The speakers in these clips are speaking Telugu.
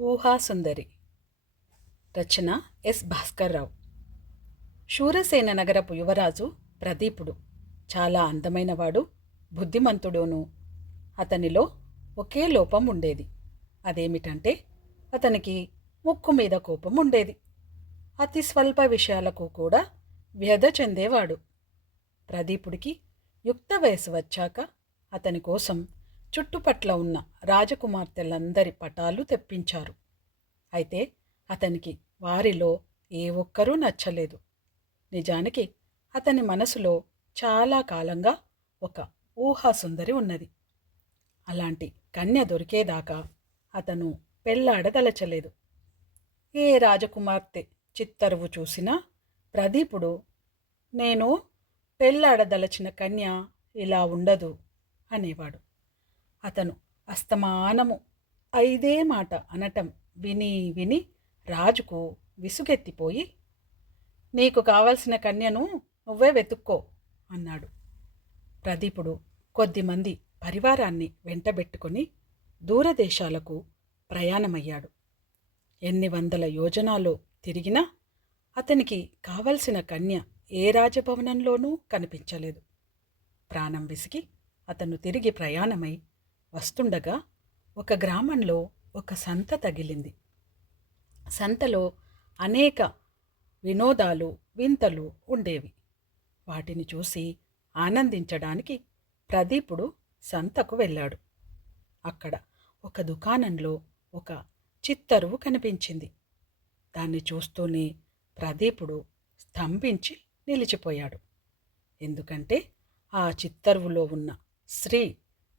ఊహాసుందరి. రచన ఎస్ భాస్కర్రావు. శూరసేన నగరపు యువరాజు ప్రదీపుడు చాలా అందమైనవాడు, బుద్ధిమంతుడును. అతనిలో ఒకే లోపం ఉండేది. అదేమిటంటే అతనికి ముక్కు మీద కోపం ఉండేది. అతి స్వల్ప విషయాలకు కూడా వ్యధ చెందేవాడు. ప్రదీపుడికి యుక్త వయసు వచ్చాక అతని కోసం చుట్టుపట్ల ఉన్న రాజకుమార్తెలందరి పటాలు తెప్పించారు. అయితే అతనికి వారిలో ఏ ఒక్కరూ నచ్చలేదు. నిజానికి అతని మనసులో చాలా కాలంగా ఒక ఊహాసుందరి ఉన్నది. అలాంటి కన్య దొరికేదాకా అతను పెళ్లాడదలచలేదు. ఏ రాజకుమార్తె చిత్తరువు చూసినా ప్రదీపుడు, నేను పెళ్లాడదలచిన కన్య ఇలా ఉండదు అనేవాడు. అతను అస్తమానము ఐదే మాట అనటం విని విని రాజుకు విసుగెత్తిపోయి, నీకు కావలసిన కన్యను నువ్వే వెతుక్కో అన్నాడు. ప్రదీపుడు కొద్దిమంది పరివారాన్ని వెంటబెట్టుకొని దూరదేశాలకు ప్రయాణమయ్యాడు. ఎన్ని వందల యోజనాలు తిరిగినా అతనికి కావలసిన కన్య ఏ రాజభవనంలోనూ కనిపించలేదు. ప్రాణం విసిగి అతను తిరిగి ప్రయాణమై వస్తుండగా ఒక గ్రామంలో ఒక సంత తగిలింది. సంతలో అనేక వినోదాలు, వింతలు ఉండేవి. వాటిని చూసి ఆనందించడానికి ప్రదీపుడు సంతకు వెళ్ళాడు. అక్కడ ఒక దుకాణంలో ఒక చిత్తరువు కనిపించింది. దాన్ని చూస్తూనే ప్రదీపుడు స్తంభించి నిలిచిపోయాడు. ఎందుకంటే ఆ చిత్తరువులో ఉన్న స్త్రీ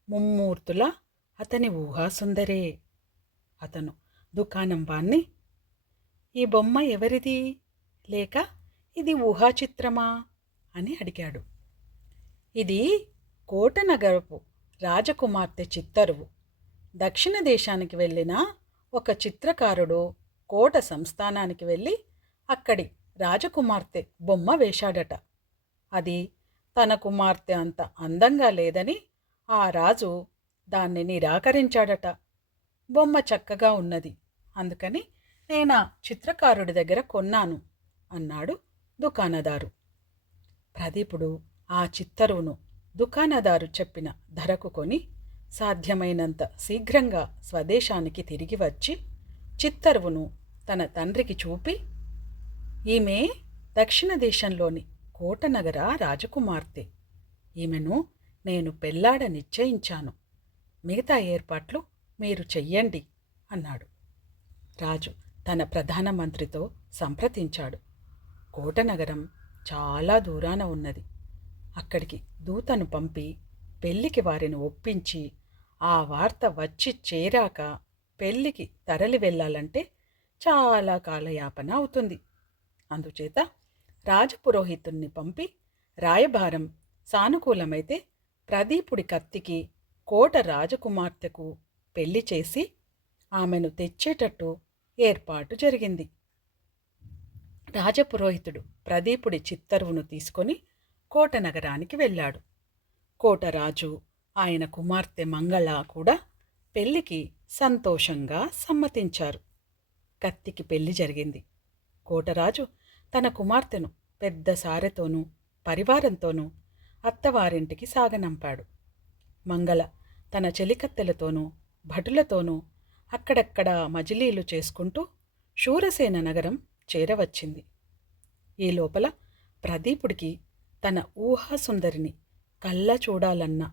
ముమ్మూర్తులా అతని ఊహాసుందరే. అతను దుకాణం వాణ్ణి, ఈ బొమ్మ ఎవరిది, లేక ఇది ఊహాచిత్రమా అని అడిగాడు. ఇది కోటనగరపు రాజకుమార్తె చిత్తరువు. దక్షిణ దేశానికి వెళ్ళిన ఒక చిత్రకారుడు కోట సంస్థానానికి వెళ్ళి అక్కడి రాజకుమార్తె బొమ్మ వేశాడట. అది తన కుమార్తె అంత అందంగా లేదని ఆ రాజు దాన్ని నిరాకరించాడట. బొమ్మ చక్కగా ఉన్నది, అందుకని నేనా చిత్రకారుడి దగ్గర కొన్నాను అన్నాడు దుకాణదారు. ప్రదీపుడు ఆ చిత్తరువును దుకాణదారు చెప్పిన ధరకు కొని సాధ్యమైనంత శీఘ్రంగా స్వదేశానికి తిరిగి వచ్చి చిత్తరువును తన తండ్రికి చూపి, ఈమె దక్షిణ దేశంలోని కోటనగర రాజకుమార్తె. ఈమెను నేను పెళ్లాడ నిశ్చయించాను. మిగతా ఏర్పాట్లు మీరు చెయ్యండి అన్నాడు. రాజు తన ప్రధానమంత్రితో సంప్రదించాడు. కోటనగరం చాలా దూరాన ఉన్నది. అక్కడికి దూతను పంపి పెళ్లికి వారిని ఒప్పించి ఆ వార్త వచ్చి చేరాక పెళ్లికి తరలి వెళ్ళాలంటే చాలా కాలయాపన అవుతుంది. అందుచేత రాజపురోహితుణ్ణి పంపి రాయబారం సానుకూలమైతే ప్రదీపుడి కత్తికి కోట రాజకుమార్తెకు పెళ్లి చేసి ఆమెను తెచ్చేటట్టు ఏర్పాటు జరిగింది. రాజపురోహితుడు ప్రదీపుడి చిత్తరువును తీసుకొని కోట నగరానికి వెళ్ళాడు. కోటరాజు, ఆయన కుమార్తె మంగళ కూడా పెళ్లికి సంతోషంగా సమ్మతించారు. కత్తికి పెళ్లి జరిగింది. కోటరాజు తన కుమార్తెను పెద్ద సారెతోనూ పరివారంతోనూ అత్తవారింటికి సాగనంపాడు. మంగళ తన చెలికత్తెలతోనూ భటులతోనూ అక్కడక్కడ మజిలీలు చేసుకుంటూ శూరసేన నగరం చేరవచ్చింది. ఈ లోపల ప్రదీపుడికి తన ఊహాసుందరిని కళ్ళ చూడాలన్న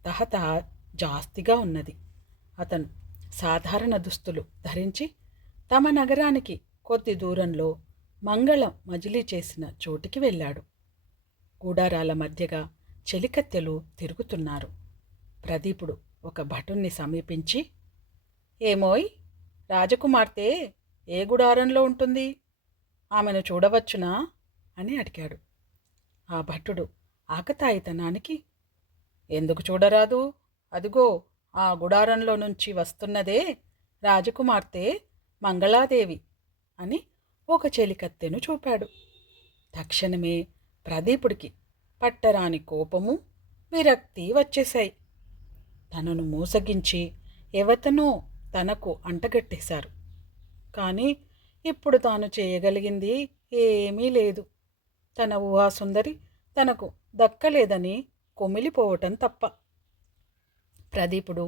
తహతహ జాస్తిగా ఉన్నది. అతను సాధారణ దుస్తులు ధరించి తమ నగరానికి కొద్ది దూరంలో మంగళ మజిలీ చేసిన చోటికి వెళ్ళాడు. గూడారాల మధ్యగా చెలికత్తెలు తిరుగుతున్నారు. ప్రదీపుడు ఒక భటుణ్ణి సమీపించి, ఏమోయ్, రాజకుమార్తె ఏ గుడారంలో ఉంటుంది, ఆమెను చూడవచ్చునా అని అడిగాడు. ఆ భటుడు ఆకతాయితనానికి, ఎందుకు చూడరాదు, అదిగో ఆ గుడారంలో నుంచి వస్తున్నదే రాజకుమార్తె మంగళాదేవి అని ఒక చెలికత్తెను చూపాడు. తక్షణమే ప్రదీపుడికి పట్టరాని కోపము, విరక్తి వచ్చేశాయి. తనను మోసగించి ఎవతనో తనకు అంటగట్టేశారు. కానీ ఇప్పుడు తాను చేయగలిగింది ఏమీ లేదు. తన ఊహాసుందరి తనకు దక్కలేదని కొమిలిపోవటం తప్ప. ప్రదీపుడు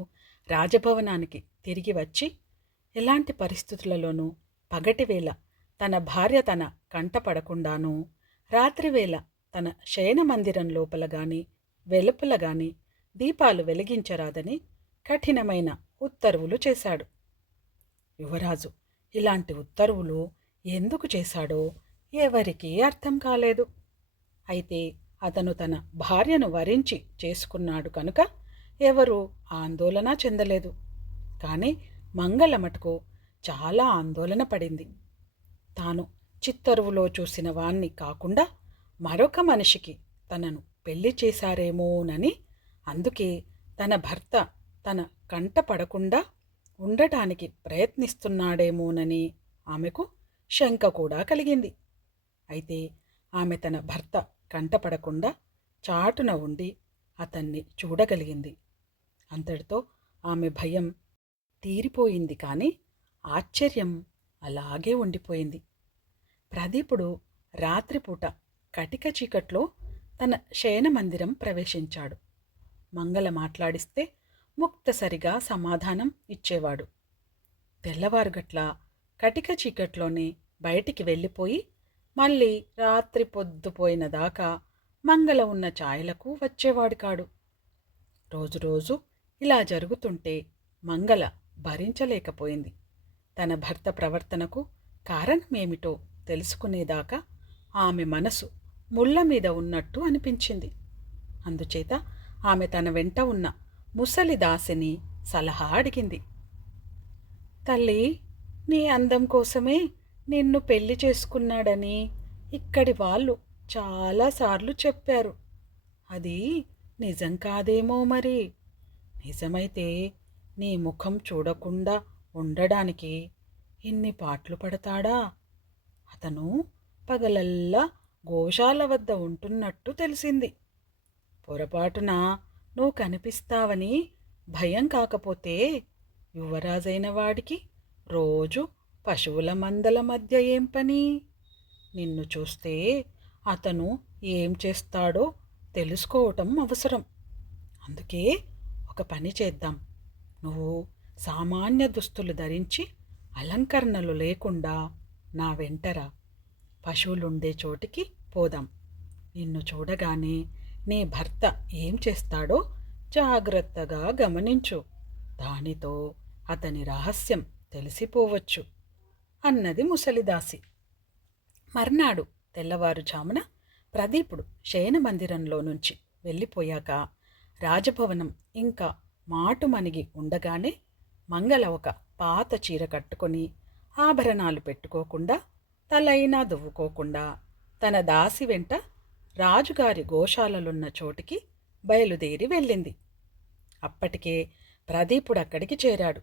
రాజభవనానికి తిరిగి వచ్చి ఎలాంటి పరిస్థితులలోనూ పగటివేళ తన భార్య తన కంటపడకుండానూ, రాత్రివేళ తన శయన మందిరం లోపల గాని వెలుపల గాని దీపాలు వెలిగించరాదని కఠినమైన ఉత్తర్వులు చేశాడు. యువరాజు ఇలాంటి ఉత్తర్వులు ఎందుకు చేశాడో ఎవరికీ అర్థం కాలేదు. అయితే అతను తన భార్యను వరించి చేసుకున్నాడు కనుక ఎవరూ ఆందోళన చెందలేదు. కానీ మంగళ మటుకు చాలా ఆందోళన పడింది. తాను చిత్తరువులో చూసిన వాణ్ణి కాకుండా మరొక మనిషికి తనను పెళ్లి చేశారేమోనని, అందుకే తన భర్త తన కంట పడకుండా ఉండటానికి ప్రయత్నిస్తున్నాడేమోనని ఆమెకు శంక కూడా కలిగింది. అయితే ఆమె తన భర్త కంటపడకుండా చాటున ఉండి అతన్ని చూడగలిగింది. అంతటితో ఆమె భయం తీరిపోయింది. కానీ ఆశ్చర్యం అలాగే ఉండిపోయింది. ప్రదీపుడు రాత్రిపూట కటిక చీకట్లో తన శయనమందిరం ప్రవేశించాడు. మంగళ మాట్లాడిస్తే ముక్తసరిగా సమాధానం ఇచ్చేవాడు. తెల్లవారుగట్ల కటిక చీకట్లోనే బయటికి వెళ్ళిపోయి మళ్ళీ రాత్రి పొద్దుపోయిన దాకా మంగళ ఉన్న ఛాయలకు వచ్చేవాడు కాడు. రోజురోజు ఇలా జరుగుతుంటే మంగళ భరించలేకపోయింది. తన భర్త ప్రవర్తనకు కారణమేమిటో తెలుసుకునేదాకా ఆమె మనసు ముళ్ళ మీద ఉన్నట్టు అనిపించింది. అందుచేత ఆమె తన వెంట ఉన్న ముసలి దాసిని సలహా అడిగింది. తల్లి, నీ అందం కోసమే నిన్ను పెళ్లి చేసుకున్నాడని ఇక్కడి వాళ్ళు చాలాసార్లు చెప్పారు. అది నిజం కాదేమో మరి. నిజమైతే నీ ముఖం చూడకుండా ఉండడానికి ఇన్ని పాట్లు పడతాడా? అతను పగలల్లా గోశాల వద్ద ఉంటున్నట్టు తెలిసింది. పొరపాటున నువ్వు కనిపిస్తావని భయం కాకపోతే యువరాజైన వాడికి రోజు పశువుల మందల మధ్య ఏం పని? నిన్ను చూస్తే అతను ఏం చేస్తాడో తెలుసుకోవటం అవసరం. అందుకే ఒక పని చేద్దాం. నువ్వు సామాన్య దుస్తులు ధరించి అలంకరణలు లేకుండా నా వెంటరా. పశువులుండే చోటికి పోదాం. నిన్ను చూడగానే నీ భర్త ఏం చేస్తాడో జాగ్రత్తగా గమనించు. దానితో అతని రహస్యం తెలిసిపోవచ్చు అన్నది ముసలిదాసి. మర్నాడు తెల్లవారుజామున ప్రదీపుడు శయనమందిరంలో నుంచి వెళ్ళిపోయాక రాజభవనం ఇంకా మాటుమణిగి ఉండగానే మంగళ ఒక పాత చీర కట్టుకొని ఆభరణాలు పెట్టుకోకుండా తలైనా దువ్వుకోకుండా తన దాసి వెంట రాజుగారి గోశాలలున్న చోటికి బయలుదేరి వెళ్ళింది. అప్పటికే ప్రదీపుడు అక్కడికి చేరాడు.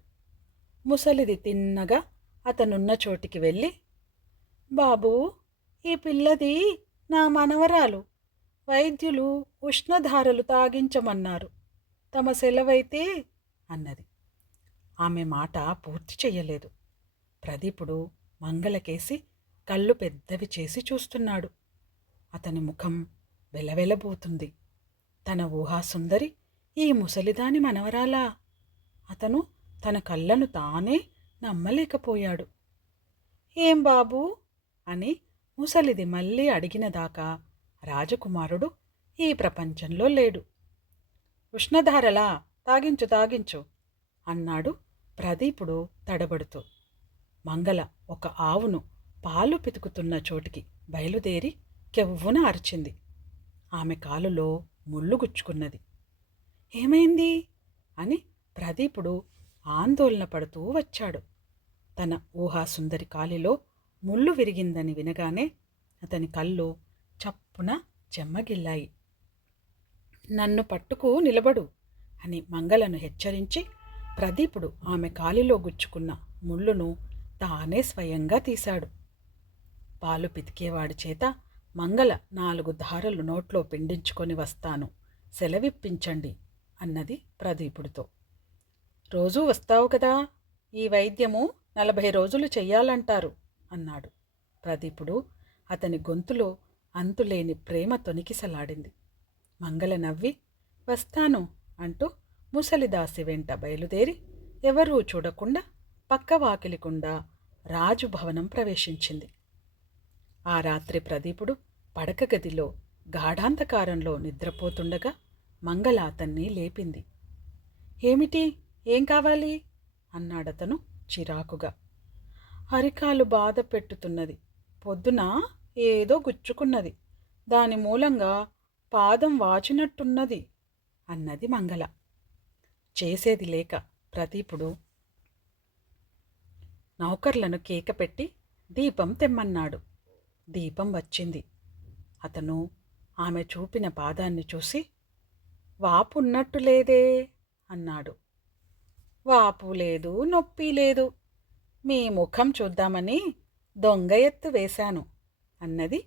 ముసలిది తిన్నగా అతనున్న చోటికి వెళ్ళి, బాబూ, ఈ పిల్లది నా మనవరాలు. వైద్యులు ఉష్ణధారలు తాగించమన్నారు. తమ సెలవైతే అన్నది. ఆమె మాట పూర్తి చెయ్యలేదు. ప్రదీపుడు మంగళకేసి కళ్ళు పెద్దవి చేసి చూస్తున్నాడు. అతని ముఖం వెలవెలబోతుంది. తన ఊహాసుందరి ఈ ముసలిదాని మనవరాలా? అతను తన కళ్ళను తానే నమ్మలేకపోయాడు. ఏం బాబూ అని ముసలిది మళ్ళీ అడిగినదాకా రాజకుమారుడు ఈ ప్రపంచంలో లేడు. ఉష్ణధారలా? తాగించు తాగించు అన్నాడు ప్రదీపుడు తడబడుతూ. మంగళ ఒక ఆవును పాలు పితుకుతున్న చోటికి బయలుదేరి కెవ్వున అరిచింది. ఆమె కాలులో ముళ్ళు గుచ్చుకున్నది. ఏమైంది అని ప్రదీపుడు ఆందోళన పడుతూ వచ్చాడు. తన ఊహాసుందరి కాలిలో ముళ్ళు విరిగిందని వినగానే అతని కళ్ళు చప్పున చెమ్మగిల్లాయి. నన్ను పట్టుకు నిలబడు అని మంగళను హెచ్చరించి ప్రదీపుడు ఆమె కాలిలో గుచ్చుకున్న ముళ్ళును తానే స్వయంగా తీశాడు. పాలు పితికేవాడి చేత మంగళ 4 ధారలు నోట్లో పిండించుకొని వస్తాను, సెలవిప్పించండి అన్నది ప్రదీపుడితో. రోజూ వస్తావు కదా, ఈ వైద్యము 40 రోజులు చెయ్యాలంటారు అన్నాడు. ప్రదీపుడు అతని గొంతులో అంతులేని ప్రేమ తొణికిసలాడింది. మంగళ నవ్వి వస్తాను అంటూ ముసలిదాసి వెంట బయలుదేరి ఎవరూ చూడకుండా పక్క వాకిలికుండా రాజుభవనం ప్రవేశించింది. ఆ రాత్రి ప్రదీపుడు పడక గదిలో గాఢాంధకారంలో నిద్రపోతుండగా మంగళ అతన్ని లేపింది. ఏమిటి, ఏం కావాలి అన్నాడతను చిరాకుగా. అరికాలు బాధ పెట్టుతున్నది. పొద్దున ఏదో గుచ్చుకున్నది. దాని మూలంగా పాదం వాచినట్టున్నది అన్నది మంగళ. చేసేది లేక ప్రదీపుడు నౌకర్లను కేకపెట్టి దీపం తెమ్మన్నాడు. దీపం వచ్చింది. అతను ఆమె చూపిన పాదాన్ని చూసి వాపున్నట్టు లేదే అన్నాడు. వాపు లేదు, నొప్పి లేదు. మీ ముఖం చూద్దామని దొంగ ఎత్తు వేశాను అన్నది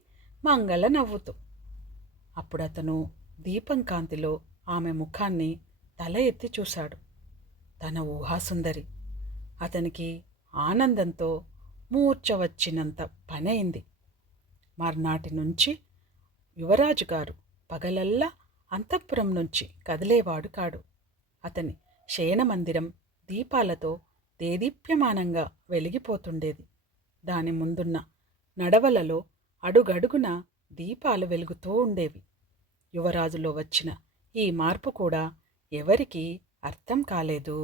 మంగళ నవ్వుతూ. అప్పుడతను దీపం కాంతిలో ఆమె ముఖాన్ని తల ఎత్తి చూశాడు. తన ఊహాసుందరి. అతనికి ఆనందంతో మూర్ఛ వచ్చినంత పనైంది. మర్నాటి నుంచి యువరాజుగారు పగలల్లా అంతఃపురం నుంచి కదిలేవాడు కాడు. అతని శయనమందిరం దీపాలతో దేదీప్యమానంగా వెలిగిపోతుండేది. దాని ముందున్న నడవలలో అడుగడుగున దీపాలు వెలుగుతూ ఉండేవి. యువరాజులో వచ్చిన ఈ మార్పు కూడా ఎవరికీ అర్థం కాలేదు.